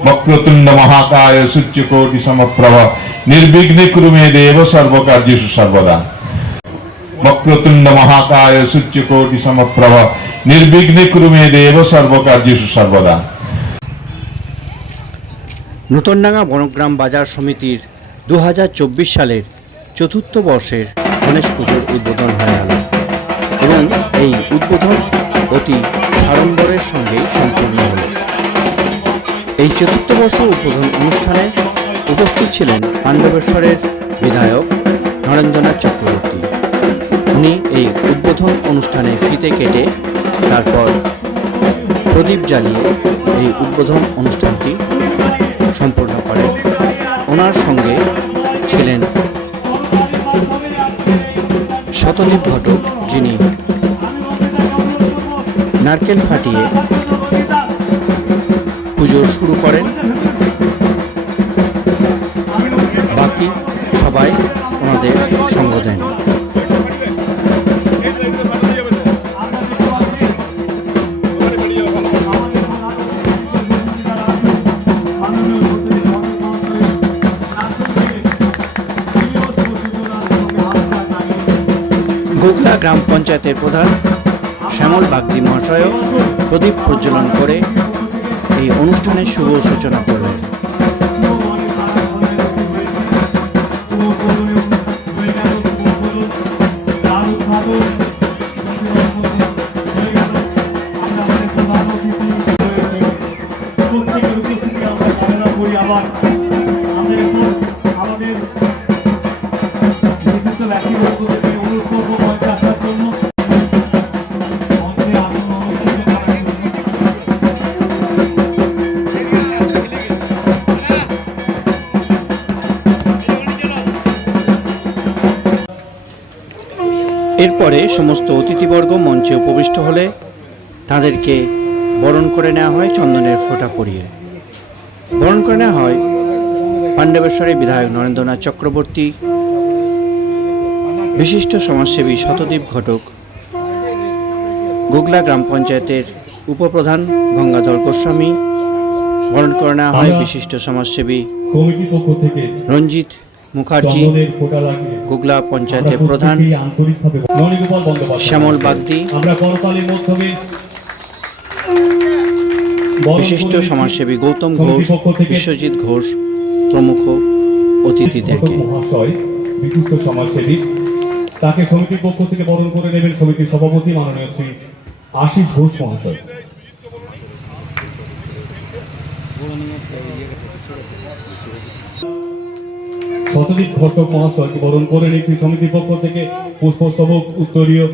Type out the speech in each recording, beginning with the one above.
বক্রতুণ্ড মহাকায় সূর্যকোটি সমপ্রভ নির্বিঘ্নে কুরুমে দেব সর্বকার্যু সর্বদা বক্রতুণ্ড মহাকায় সূর্যকোটি সমপ্রভ নির্বিঘ্নে কুরুমে দেব সর্বকার্যু সর্বদা নূতনডাঙ্গা বনগ্রাম বাজার সমিতির দু হাজার চব্বিশ সালের চতুর্থ বর্ষের গণেশ পুজোর উদ্বোধন হয়ে গেল এবং এই উদ্বোধন অতি সাড়ম্বরের সঙ্গেই সম্পূর্ণ হয়েছে এই চতুর্থ বর্ষ উদ্বোধন অনুষ্ঠানে উপস্থিত ছিলেন পাণ্ডবেশ্বরের বিধায়ক নরেন্দ্রনাথ চক্রবর্তী। উনি এই উদ্বোধন অনুষ্ঠানে ফিতে কেটে তারপর প্রদীপ জ্বালিয়ে এই উদ্বোধন অনুষ্ঠানটি সম্পূর্ণ করেন। ওনার সঙ্গে ছিলেন শতদীপ ঘটক যিনি নারকেল ফাটিয়ে পুজো শুরু করেন। বাকি সবাই ওনাদের সঙ্গ দেন। গ্রাম পঞ্চায়েতের প্রধান শ্যামল বাগদি মহাশয়ও প্রদীপ প্রজ্বলন করে এই অনুষ্ঠানের শুভ সূচনা করলেন এরপরে সমস্ত অতিথিবর্গ মঞ্চে উপবিষ্ট হলে তাদেরকে বরণ করে নেওয়া হয় চন্দনের ফোঁটা পরিয়ে। বরণ করে নেওয়া হয় পাণ্ডবেশ্বরের বিধায়ক নরেন্দ্রনাথ চক্রবর্তী বিশিষ্ট সমাজসেবী শতদীপ ঘটক গোগলা গ্রাম পঞ্চায়েতের উপপ্রধান গঙ্গাধর গোস্বামী বরণ করে নেওয়া হয় বিশিষ্ট সমাজসেবী রঞ্জিত মুখার্জি গোগলা পঞ্চায়েতের প্রধান শ্যামল বাগদি। বিশিষ্ট সমাজসেবী গৌতম ঘোষ বিশ্বজিৎ ঘোষ প্রমুখ অতিথিদেরকে। বিশিষ্ট সমাজসেবী তাকে সমিতির পক্ষ থেকে বরণ করে নেবেন সমিতির সভাপতি মাননীয় শ্রী আশিস ঘোষ মহাশয়। শতদীপ ঘটক মহাশয়কে বরণ করে নিচ্ছি সমিতির পক্ষ থেকে পুষ্পস্তবক উত্তরীয়।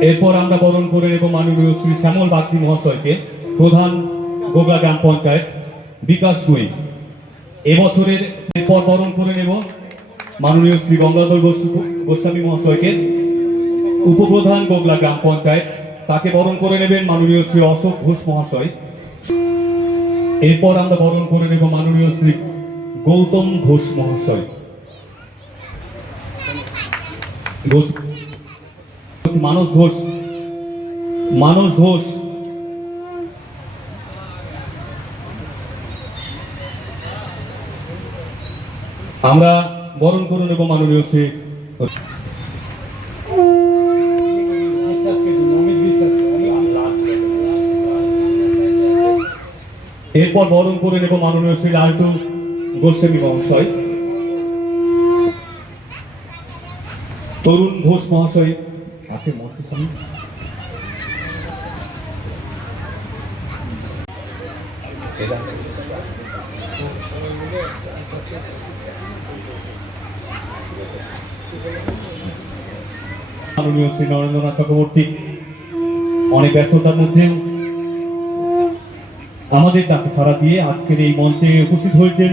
এরপর আমরা বরণ করে নেব মাননীয় শ্রী শ্যামল বাগদি মহাশয়কে, প্রধান গোগলা গ্রাম পঞ্চায়েত, বিকাশ গুই এবছরের এরপর বরণ করে নেব মাননীয় শ্রী গঙ্গাধর গোস্ব- গোস্বামী মহাশয়কে, উপপ্রধান গোগলা গ্রাম পঞ্চায়েত। তাকে বরণ করে নেবেন মাননীয় শ্রী অশোক ঘোষ মহাশয়। এরপর আমরা বরণ করে নেব মাননীয় শ্রী গৌতম ঘোষ মহাশয়। ঘোষ মানস ঘোষ। মানস ঘোষ। আমরা বরণ করে নেব মাননীয় শ্রী এরপর বরণ করে নেব মাননীয় শ্রী লালটু গোস্বামী মহাশয় তরুণ ঘোষ মহাশয় আছে সামনে? মাননীয় শ্রী নরেন্দ্রনাথ চক্রবর্তী অনেক ব্যর্থতার মধ্যেও আমাদের ডাকে সারা দিয়ে আজকের এই মঞ্চে উপস্থিত হয়েছেন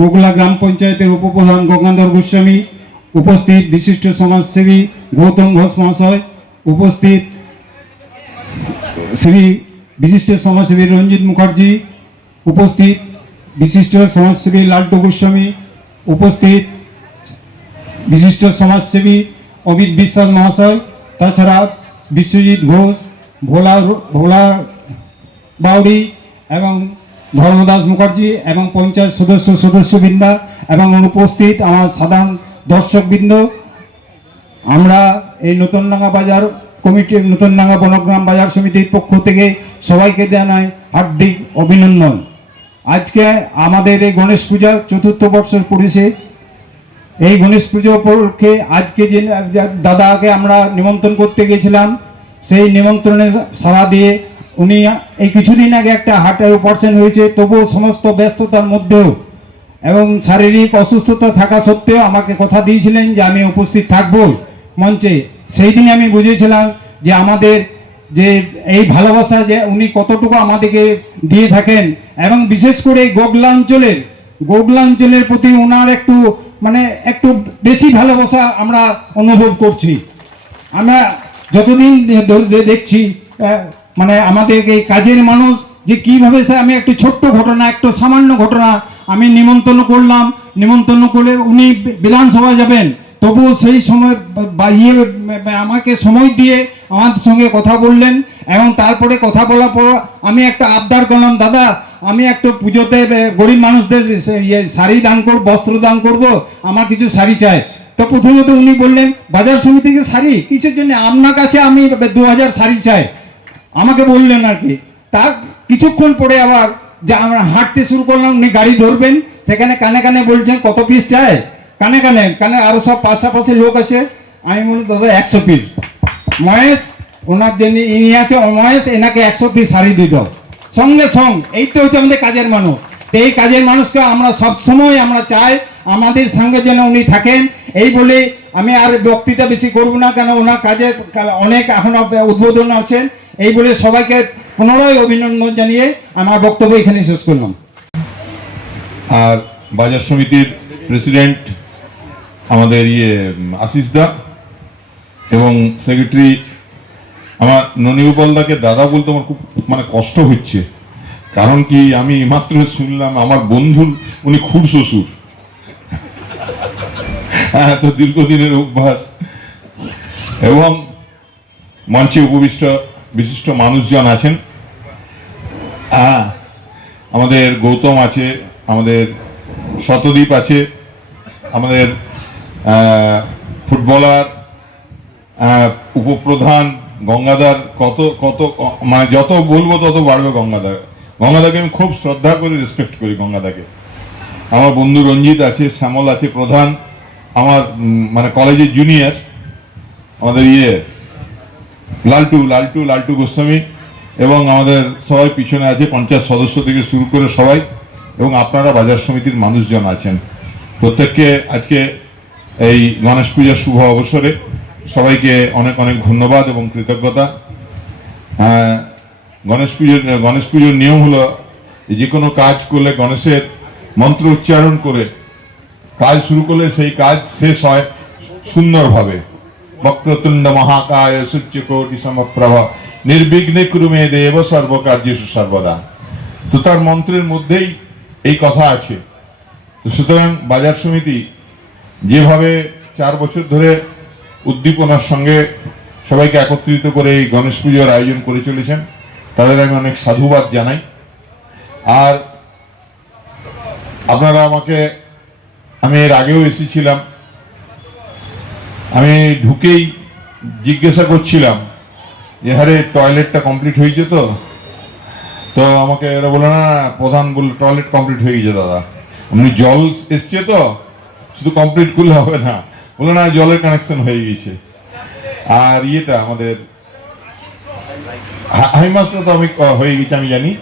গোগলা গ্রাম পঞ্চায়েতের উপপ্রধান গঙ্গাধর গোস্বামী, উপস্থিত বিশিষ্ট সমাজসেবী গৌতম ঘোষ মহাশয়, উপস্থিত শ্রী বিশিষ্ট সমাজসেবী রঞ্জিত মুখার্জি, উপস্থিত বিশিষ্ট সমাজসেবী লালটু গোস্বামী, উপস্থিত বিশিষ্ট সমাজসেবী অমিত বিশ্বাস মহাশয়, তাছাড়া বিশ্বজিৎ ঘোষ, ভোলা ভোলা বাউরি এবং ধর্মদাস মুখার্জি এবং পঞ্চায়েত সদস্য সদস্যবৃন্দা এবং অনুপস্থিত আমার সাধারণ দর্শকবৃন্দ আমরা এই নতুনডাঙ্গা বাজার কমিটির নতুনডাঙ্গা বনগ্রাম বাজার সমিতির পক্ষ থেকে সবাইকে জানাই হার্দিক অভিনন্দন। আজকে আমাদের এই গণেশ পূজা চতুর্থ বর্ষের পড়েছে এই গণেশ পুজো উপলক্ষে আজকে যে দাদাকে আমরা নিমন্ত্রণ করতে গেছিলাম সেই নিমন্ত্রণে সাড়া দিয়ে উনি এই কিছুদিন আগে একটা হার্টের অপারেশন হয়েছে, তবুও সমস্ত ব্যস্ততার মধ্যেও এবং শারীরিক অসুস্থতা থাকা সত্ত্বেও আমাকে কথা দিয়েছিলেন যে আমি উপস্থিত থাকব মঞ্চে। সেই দিনে আমি বুঝেছিলাম যে আমাদের যে এই ভালোবাসা যে উনি কতটুকু আমাদেরকে দিয়ে থাকেন এবং বিশেষ করে এই গোগলা অঞ্চলের গোগলা অঞ্চলের প্রতি ওনার একটু মানে একটু বেশি ভালোবাসা আমরা অনুভব করছি। আমরা যতদিন দেখছি মানে আমাদের এই কাজের মানুষ যে কীভাবে সে আমি একটু ছোট্ট ঘটনা, একটু সামান্য ঘটনা আমি নিমন্ত্রণ করলাম। নিমন্ত্রণ করে উনি বিধানসভা যাবেন। তবুও সেই সময় বা- বা ইয়ে আমাকে সময় দিয়ে আমার সঙ্গে কথা বললেন এবং তারপরে কথা বলার পর আমি একটা আবদার করলাম, দাদা, আমি একটু পুজোতে গরিব মানুষদের ইয়ে শাড়ি দান করব, বস্ত্র দান করব, আমার কিছু শাড়ি চাই। তো প্রথমত উনি বললেন, বাজার সমিতিকে শাড়ি, কিসের জন্য? আপনার কাছে আমি দু হাজার শাড়ি চাই। আমাকে বললেন আর কি তার কিছুক্ষণ পরে আবার যে আমরা হাঁটতে শুরু করলাম, উনি গাড়ি ধরবেন, সেখানে কানে কানে বলছেন, কত পিস চায় কানে কানে কানে আরও সব পাশাপাশি লোক আছে, আমি বলি দাদা, একশো পিস মহেশ, ওনার যিনি, ইনি আছে মহেশ, এনাকে একশো পিস শাড়ি দাও। সঙ্গে সঙ্গ, এই তো হচ্ছে আমাদের কাজের মানুষ। এই কাজের মানুষকে আমরা সব সময় আমরা চাই, আমাদের সঙ্গে যেন উনি থাকেন। এই বলে আমি আর বক্তৃতা বেশি করব না, কেন ওনার কাজের অনেক এখনও উদ্বোধন আছেন। এই বলে সবাইকে পুনরায় অভিনন্দন জানিয়ে আমার বক্তব্য এখানে শেষ করলাম। আর বাজার সমিতির প্রেসিডেন্ট আমাদের ইয়ে আশিস দা এবং সেক্রেটারি আমার ননিগোপালদাকে দাদা বলতে আমার খুব মানে কষ্ট হচ্ছে। কারণ কি আমি মাত্র শুনলাম আমার বন্ধুর, উনি খুব শ্বশুর। হ্যাঁ তো দীর্ঘদিনের অভ্যাস। এবং মঞ্চে উপবিষ্ট বিশিষ্ট মানুষজন আছেন। হ্যাঁ আমাদের গৌতম আছে, আমাদের শতদ্বীপ আছে, আমাদের ফুটবলার উপপ্রধান, গঙ্গাধর, কত কত মানে যত বলব তত বাড়বে গঙ্গাধর। গঙ্গাদাকে আমি খুব শ্রদ্ধা করে রেসপেক্ট করি গঙ্গাদাকে আমার বন্ধু রঞ্জিত আছে, শ্যামল আছে প্রধান, আমার মানে কলেজের জুনিয়র আমাদের ইয়ে লালটু লালটু লালটু গোস্বামী এবং আমাদের সবাই পিছনে আছে, পঞ্চায়েত সদস্য থেকে শুরু করে সবাই এবং আপনারা বাজার সমিতির মানুষজন আছেন। প্রত্যেককে আজকে এই গণেশ পূজার শুভ অবসরে সবাইকে অনেক অনেক ধন্যবাদ এবং কৃতজ্ঞতা। গণেশ পুজোর গণেশ পুজোর নিয়ম হলো যে কোনো কাজ করলে গণেশের মন্ত্র উচ্চারণ করে কাজ শুরু করলে সেই কাজ শেষ হয় সুন্দরভাবে। বক্রতুণ্ড মহাকায় সূর্যকোটি সমপ্রভ নির্বিঘ্নে কুরুমে দেব সর্বকার্যেষু সর্বদা তো তার মন্ত্রের মধ্যেই এই কথা আছে। সুতরাং বাজার সমিতি যেভাবে চার বছর ধরে উদ্দীপনার সঙ্গে সবাইকে একত্রিত করে এই গণেশ পুজোর আয়োজন করে চলেছেন, তাদের আমি অনেক সাধুবাদ জানাই। আর আপনারা আমাকে, আমি এর আগেও এসেছিলাম আমি ঢুকেই জিজ্ঞাসা করছিলাম, যে হারে টয়লেটটা কমপ্লিট হয়েছে তো? তো আমাকে এরা বলল, না প্রধান বলল টয়লেট কমপ্লিট হয়ে গেছে, দাদা। এমনি জল এসছে তো? শুধু কমপ্লিট করলে হবে না। বলল, না, জলের কানেকশন হয়ে গেছে। আর ইয়েটা আমাদের হা- হাইমাসটা তো আমি হয়ে গেছে, আমি জানি।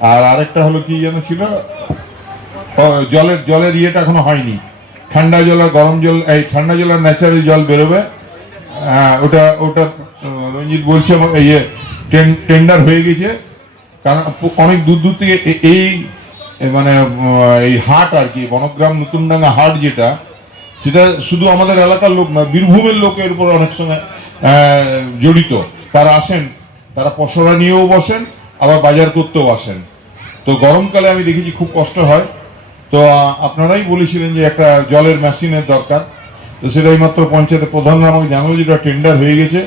আর আরেকটা হলো কি যেন ছিল? জলের জলের ইয়েটা এখনও হয়নি। ঠান্ডা জল আর গরম জল, এই ঠান্ডা জল আর ন্যাচারাল জল বেরোবে। ওটা ওটা রঞ্জিত বলছে ইয়ে টেন্ডার হয়ে গেছে। কারণ অনেক দূর দূর থেকে এই মানে এই হাট আর কি, বনগ্রাম নতুনডাঙ্গা হাট যেটা, সেটা শুধু আমাদের এলাকার লোক না বীরভূমের লোকের উপর অনেক সময় জড়িত। তারা আসেন, তারা পসরা নিয়েও বসেন, আবার বাজার করতেও আসেন। তো গরমকালে আমি দেখেছি খুব কষ্ট হয়। তো, আপনারাই বলেছিলেন যে একটা জলের মেশিনের দরকার। তো সেটা এইমাত্র পঞ্চায়েতের প্রধানরা আমাকে জানালো যেটা টেন্ডার হয়ে গেছে।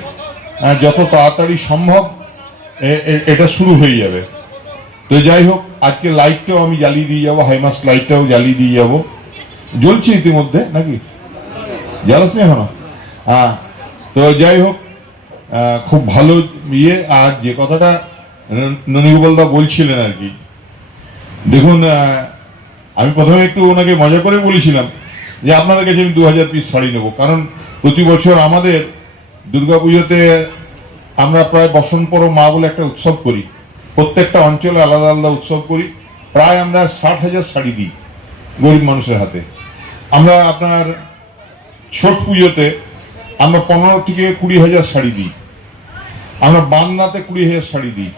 যত তাড়াতাড়ি সম্ভব এটা শুরু হয়ে যাবে। তো যাই হোক, আজকে লাইটটাও আমি জ্বালিয়ে দিয়ে যাব হাইমাস লাইটটাও জ্বালিয়ে দিয়ে যাব। জ্বলছে ইতিমধ্যে, নাকি? জ্বালাসনি এখনও? হ্যাঁ তো যাই হোক খুব ভালো ইয়ে। আর যে কথাটা ননীগোপালদা বলছিলেন আর কি। দেখুন আমি প্রথমে একটু ওনাকে মজা করে বলেছিলাম যে আপনাদের কাছে আমি দু হাজার পিস শাড়ি নেব। কারণ প্রতি বছর আমাদের দুর্গাপুজোতে আমরা প্রায় বসন্ত মা বলে একটা উৎসব করি। প্রত্যেকটা অঞ্চলে আলাদা আলাদা উৎসব করি। প্রায় আমরা ষাট হাজার শাড়ি দিই গরিব মানুষের হাতে। আমরা আপনার ছট পুজোতে আমরা পনেরো থেকে কুড়ি হাজার শাড়ি দিই। আমরা বান্নাতে কুড়ি হাজার শাড়ি দিই।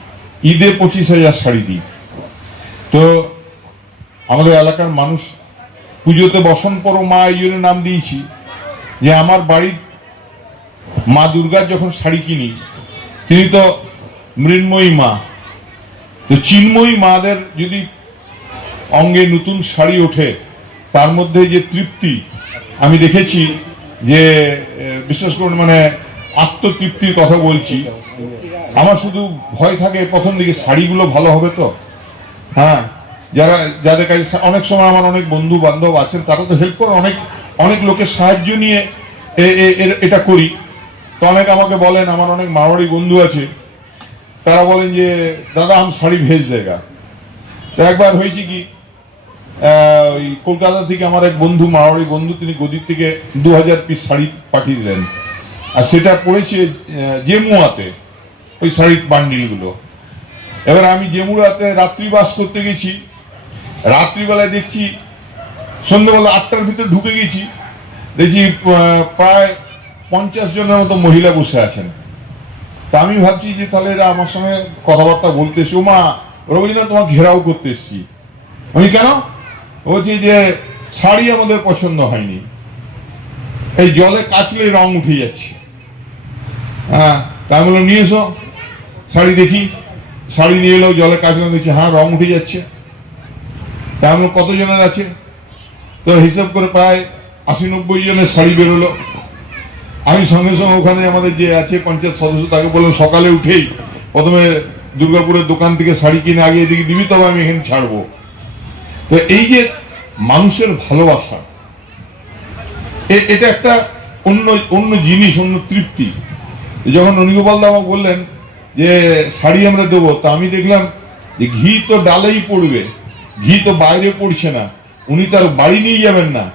ঈদে পঁচিশ হাজার শাড়ি দিই। তো আমাদের এলাকার মানুষ পুজোতে বসন্ত পরব মা এই জন্য নাম দিয়েছি যে আমার বাড়ির মা দুর্গার যখন শাড়ি কিনি, তিনি তো মৃন্ময়ী মা। তো চিন্ময়ী মাদের যদি অঙ্গে নতুন শাড়ি ওঠে, তার মধ্যে যে তৃপ্তি, আমি দেখেছি যে বিশেষ করে মানে আত্মতৃপ্তির কথা বলছি। আমার শুধু ভয় থাকে প্রথম দিকে শাড়িগুলো ভালো হবে তো? হ্যাঁ যারা, যাদের কাছে অনেক সময় আমার অনেক বন্ধু বান্ধব আছেন, তারা তো হেল্প করে অনেক অনেক লোকের সাহায্য নিয়ে এটা করি। তো অনেক আমাকে বলেন, আমার অনেক মাওয়ারি বন্ধু আছে, তারা বলেন যে, দাদা, আম শাড়ি ভেজ দেগা তো একবার হয়েছে কি ওই কলকাতা থেকে আমার এক বন্ধু মাওয়ারি বন্ধু, তিনি গদির থেকে দু হাজার পিস শাড়ি পাঠিয়ে দিলেন। আর সেটা পড়েছে জেমুয়াতে, ওই শাড়ির বান্ডিলগুলো এবার আমি জেমুরাতে রাত্রিবাস করতে গেছি রাত্রিবেলায় দেখছি, সন্ধ্যেবেলা আটটার ভিতরে ঢুকে গেছি। দেখছি প্রায় পঞ্চাশ জনের মতো মহিলা বসে আছেন। তা আমি ভাবছি যে তাহলে এরা আমার সঙ্গে কথাবার্তা বলতে এসছে মা না তোমার ঘেরাও করতে এসছি। আমি, কেন? বলছি যে, শাড়ি আমাদের পছন্দ হয়নি। এই জলে কাচলে রং উঠে যাচ্ছে। হ্যাঁ তা আমি বললাম, নিয়ে এসো, শাড়ি দেখি। শাড়ি নিয়ে এলো, জলে কাচলাম দেখছি হ্যাঁ রং উঠে যাচ্ছে। তা বললাম, কতজনের আছে? তো হিসাব করে প্রায় আশি নব্বই জনের শাড়ি বেরোলো। আমি সঙ্গে সঙ্গে ওখানে আমাদের যে আছে পঞ্চায়েত সদস্য তাকে বললাম সকালে উঠেই প্রথমে দুর্গাপুরের দোকান থেকে শাড়ি কিনে আগে এদিকে দিবি তবে আমি এখানে ছাড়বো। তো এই যে মানুষের ভালোবাসা এটা একটা অন্য অন্য জিনিস অন্য তৃপ্তি। যখন অনিগোপাল দা বললেন যে শাড়ি আমরা দেবো। তা আমি দেখলাম যে ঘি তো ডালেই পড়বে। ঘি তো বাইরে পড়ছে না। উনি তার বাড়ি নিয়ে যাবেন না।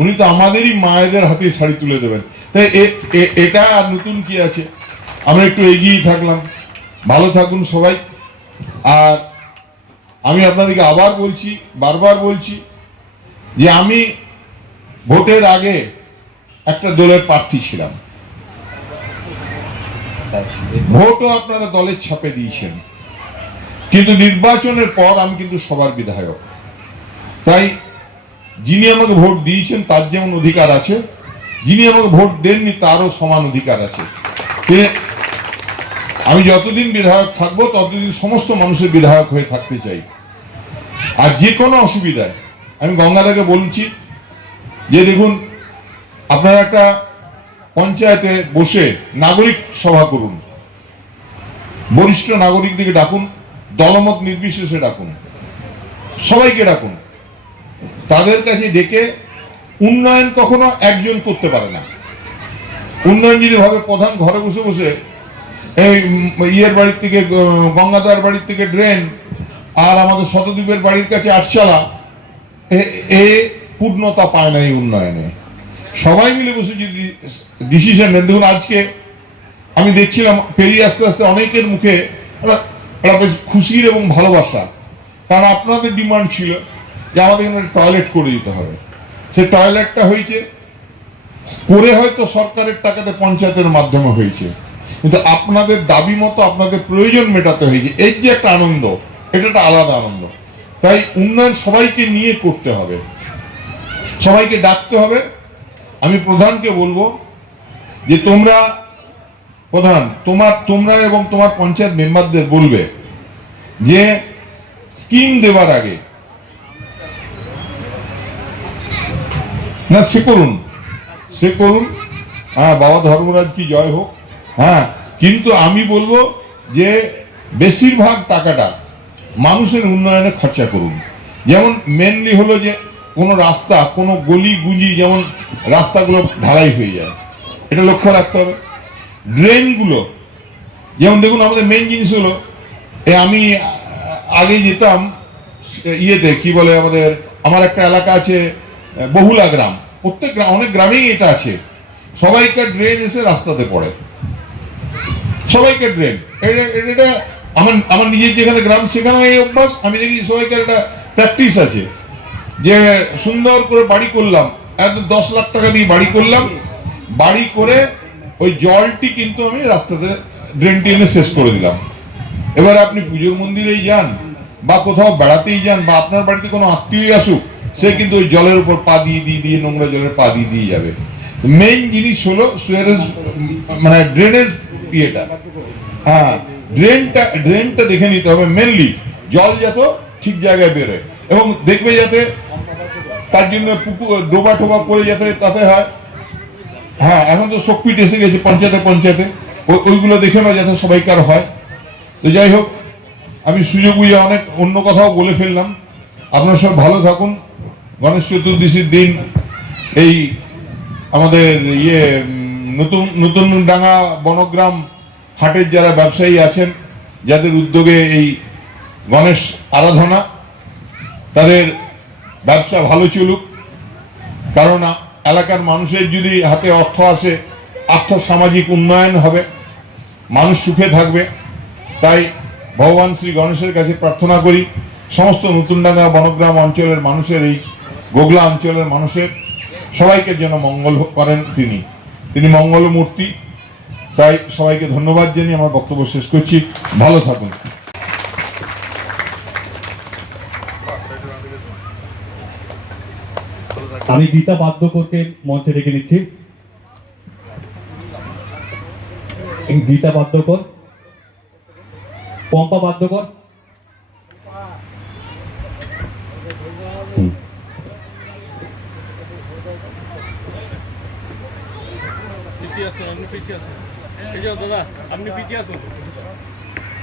উনি তো আমাদেরই মায়েদের হাতে শাড়ি তুলে দেবেন। তাই এটা নতুন কি আছে? আমরা একটু এগিয়ে থাকলাম। ভালো থাকুন সবাই। আর আমি আপনাদেরকে আবার বলছি, বারবার বলছি যে আমি ভোটের আগে একটা দলের প্রার্থী ছিলাম। ভোটও আপনারা দলের ছাপে দিয়েছেন। কিন্তু নির্বাচনের পর আমি কিন্তু সবার বিধায়ক। তাই যিনি আমাকে ভোট দিয়েছেন, তার যেমন অধিকার আছে, যিনি আমাকে ভোট দেননি, তারও সমান অধিকার আছে। আমি যতদিন বিধায়ক থাকব, ততদিন সমস্ত মানুষের বিধায়ক হয়ে থাকতে চাই। আর যে কোনো অসুবিধায়, আমি গঙ্গাদাকে বলছি যে, দেখুন, আপনারা একটা পঞ্চায়েতে বসে নাগরিক সভা করুন। বরিষ্ঠ নাগরিকদেরকে ডাকুন। দলমত নির্বিশেষে ডাকুন। সবাইকে ডাকুন। তাদের কাছে ডেকে উন্নয়ন কখনো একজন করতে পারে না। উন্নয়ন যদি ভাবে প্রধান ঘরে বসে বসে এই ইয়ের বাড়ির থেকে গঙ্গাধার বাড়ির থেকে ড্রেন আর আমাদের শতদ্বীপের বাড়ির কাছে আটচালা, এ পূর্ণতা পায় না এই উন্নয়নে। সবাই মিলে বসে যদি ডিসিশন নেন। দেখুন, আজকে আমি দেখছিলাম, পেরিয়ে আস্তে আস্তে অনেকের মুখে একটা খুশির এবং ভালোবাসা। কারণ আপনাদের ডিমান্ড ছিল যে আমাদের এখানে টয়লেট করে দিতে হবে। সে টয়লেটটা হয়েছে, করে হয়তো সরকারের টাকাতে পঞ্চায়েতের মাধ্যমে হয়েছে। কিন্তু আপনাদের দাবি মতো আপনাদের প্রয়োজন মেটাতে হয়েছে। এর যে একটা আনন্দ, এটা একটা আলাদা আনন্দ। তাই উন্নয়ন সবাইকে নিয়ে করতে হবে। সবাইকে ডাকতে হবে। আমি প্রধানকে বলব যে তোমরা প্রধান, তোমার, তোমরা এবং তোমার পঞ্চায়েত মেম্বারদের বলবে যে স্কিম দেওয়ার আগে। না, সে করুন। সে করুন। হ্যাঁ বাবা ধর্মরাজ কি জয় হোক। হ্যাঁ কিন্তু আমি বলব যে বেশিরভাগ টাকাটা মানুষের উন্নয়নে খরচা করুন। যেমন মেনলি হলো যে কোনো রাস্তা, কোনো গলি গুজি যেমন রাস্তাগুলো ঢালাই হয়ে যায়। এটা লক্ষ্য রাখতে হবে। ড্রেনগুলো যেমন দেখুন, আমাদের মেন জিনিস হলো আমি আগে যেতাম ইয়েতে, কি বলে আমাদের, আমার একটা এলাকা আছে বহুলা গ্রাম। প্রত্যেক অনেক গ্রামেই এটা আছে। সবাইকার ড্রেন এসে রাস্তাতে পড়ে। সবাইকার ড্রেন এটা আমার আমার নিজের যেখানে গ্রাম সেখানে এই অভ্যাস। আমি দেখি সবাইকার একটা প্র্যাকটিস আছে। যে সুন্দর করে বাড়ি করলাম। একদম দশ লাখ টাকা দিয়ে বাড়ি করলাম। বাড়ি করে ওই জলটি কিন্তু আমি রাস্তাতে ড্রেনটি এনে শেষ করে দিলাম। এবার আপনি পুজোর মন্দিরেই যান, বা কোথাও বেড়াতেই যান, বা আপনার বাড়িতে কোনো আত্মীয় আসুক, সে কিন্তু ওই জলের উপর পা দিয়ে দিয়ে দিয়ে নোংরা জলের পা দিয়ে দিয়ে যাবে। মেইন জিনিস হলো সুয়ারেজ মানে ড্রেনের ইয়েটা। হ্যাঁ ড্রেনটা ড্রেনটা দেখে নিতে হবে মেনলি জল যাতে ঠিক জায়গায় বেরোয়। এবং দেখবে যাতে তার জন্য পুকুর, ডোবা টোবা করে যাতে তাতে হয়। হ্যাঁ এখন তো শক্তিট এসে গেছে পঞ্চায়েতে পঞ্চায়েতে। ওই- ওইগুলো দেখে না যাতে সবাইকার হয়। তো যাই হোক, আমি সুযোগ বুঝে অনেক অন্য কথাও বলে ফেললাম। আপনারা সব ভালো থাকুন। গণেশ চতুর্দশীর দিন এই আমাদের ইয়ে নতুন নতুন ডাঙ্গা বনগ্রাম হাটের যারা ব্যবসায়ী আছেন, যাদের উদ্যোগে এই গণেশ আরাধনা, তাদের ব্যবসা ভালো চলুক। কারণ এলাকার মানুষের যদি হাতে অর্থ আসে আর্থ সামাজিক উন্নয়ন হবে, মানুষ সুখে থাকবে। তাই ভগবান শ্রী গণেশের কাছে প্রার্থনা করি, সমস্ত নতুন নতুনডাঙ্গা বনগ্রাম অঞ্চলের মানুষের, এই গোগলা অঞ্চলের মানুষের, সবাইকে যেন মঙ্গল করেন তিনি। তিনি মঙ্গলমূর্তি। তাই সবাইকে ধন্যবাদ জানিয়ে আমার বক্তব্য শেষ করছি। ভালো থাকুন। আমি গীতা বাদ্যকরকে মঞ্চে ডেকে নিচ্ছি। গীতা বাদ্যকর পম্পা বাধ্য বাদ্যকর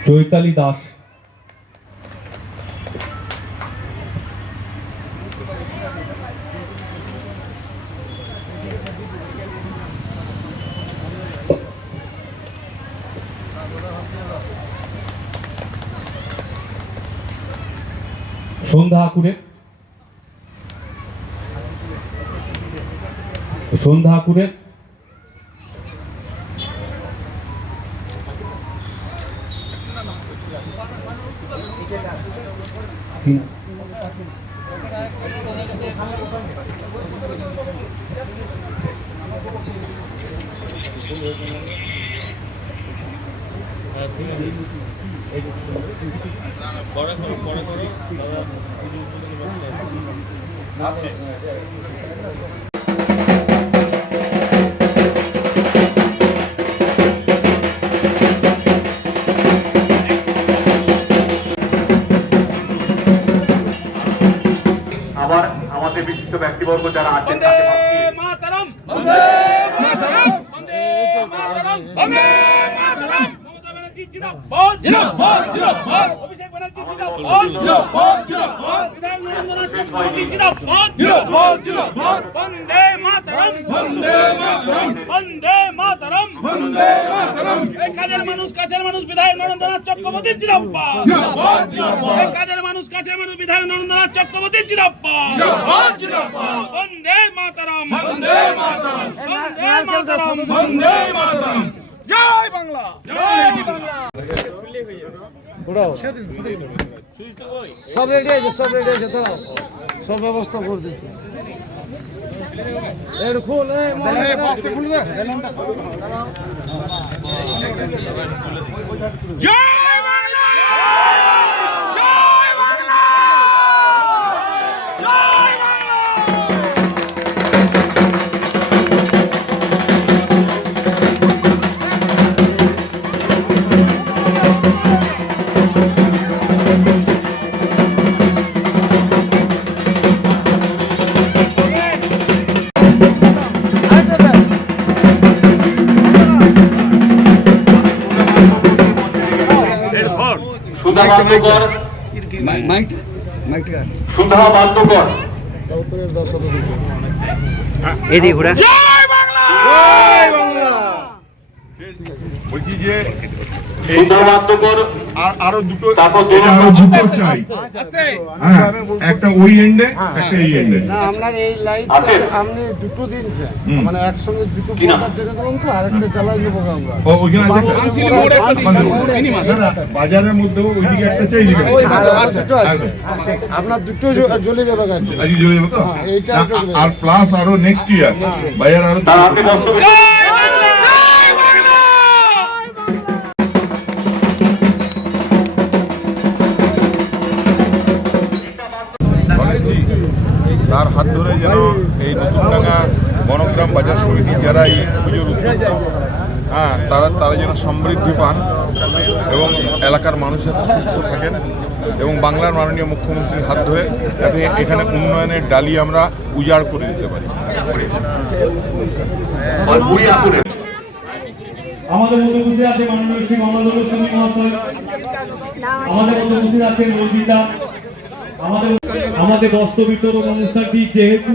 চৈতালি পিছিয়ে সন্ধ্যা আকুরের সন্ধ্যা আকুরের বিশিষ্ট ব্যক্তিবর্গ যারা আছেন তাকে ভাবছি অভিষেক ব্যানার্জি জিন্দাবাদ জিন্দাবাদ বিধায়ক নরেন্দ্রনাথ চক্রবর্তী জিন্দাবাদ জিন্দাবাদ। বন্দে মাতরম বন্দে মাতরম বন্দে মাতরম বন্দে মাতরম এই কাজের মানুষ কাছের মানুষ বিধায়ক নরেন্দ্রনাথ চক্রবর্তী জিন্দাবাদ এই কাজের মানুষ কাছের মানুষ বিধায়ক নরেন্দ্রনাথ চক্রবর্তী জিন্দাবাদ বন্দে মাতরম বন্দে মাতরম বন্দে মাতরম বন্দে মাতরম জয় বাংলা জয় বাংলা। সব রেডি আছে সব রেডি আছে দাঁড়াও সব ব্যবস্থা করে দিচ্ছি এর খুল খুল দে সুধা এদিকে ঘোরা। বলছি যে সুধা বাধ্যকর আর আরও দুটো এটা আরও দুটো চাই। হ্যাঁ একটা ওই এন্ডে একটা এই এন্ডে না আপনার এই লাইট আপনি দুটো দিনছে মানে একসঙ্গে দুটো কি পর্দা টেনে দেবেন তো দেবো আমরা। ও ওইখানে আছে? বাজারের মধ্যেও ওইদিকে একটা চাই দুটো আছে। আপনার দুটো জ্বলে যাবে গাছ। চলে যাবে তো? হ্যাঁ, এইটা আর প্লাস আরও নেক্সট ইয়ার বাজার আরও তার যেন এই নতুন নতুনডাঙ্গা বনগ্রাম বাজার সমিতি যারা এই পুজোর উদ্যোক্তা হ্যাঁ তারা তারা যেন সমৃদ্ধি পান এবং এলাকার মানুষ যাতে সুস্থ থাকেন এবং বাংলার মাননীয় মুখ্যমন্ত্রীর হাত ধরে যাতে এখানে উন্নয়নের ডালি আমরা উজাড় করে দিতে পারি। আমাদের মধ্যে উপস্থিত আছে মাননীয় শ্রী মোহাম্মদ মহাশয়, আমাদের মধ্যে উপস্থিত আছেন রঞ্জিতা আমাদের আমাদের বস্ত্র বিতরণ অনুষ্ঠানটি যেহেতু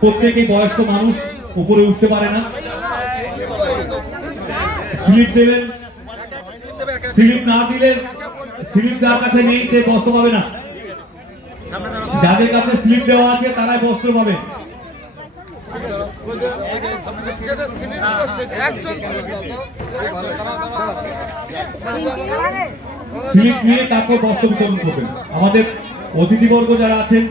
প্রত্যেকেই বয়স্ক মানুষ, উপরে উঠতে পারে না। স্লিপ দেবেন। স্লিপ না দিলে স্লিপ যার কাছে নেই সে বস্ত্র পাবে না। যাদের কাছে স্লিপ দেওয়া আছে, তারাই বস্ত্র পাবে। স্লিপ নিয়ে তারপর বস্ত্র বিতরণ করবেন। আমাদের অতিথিবর্গ যারা আছেন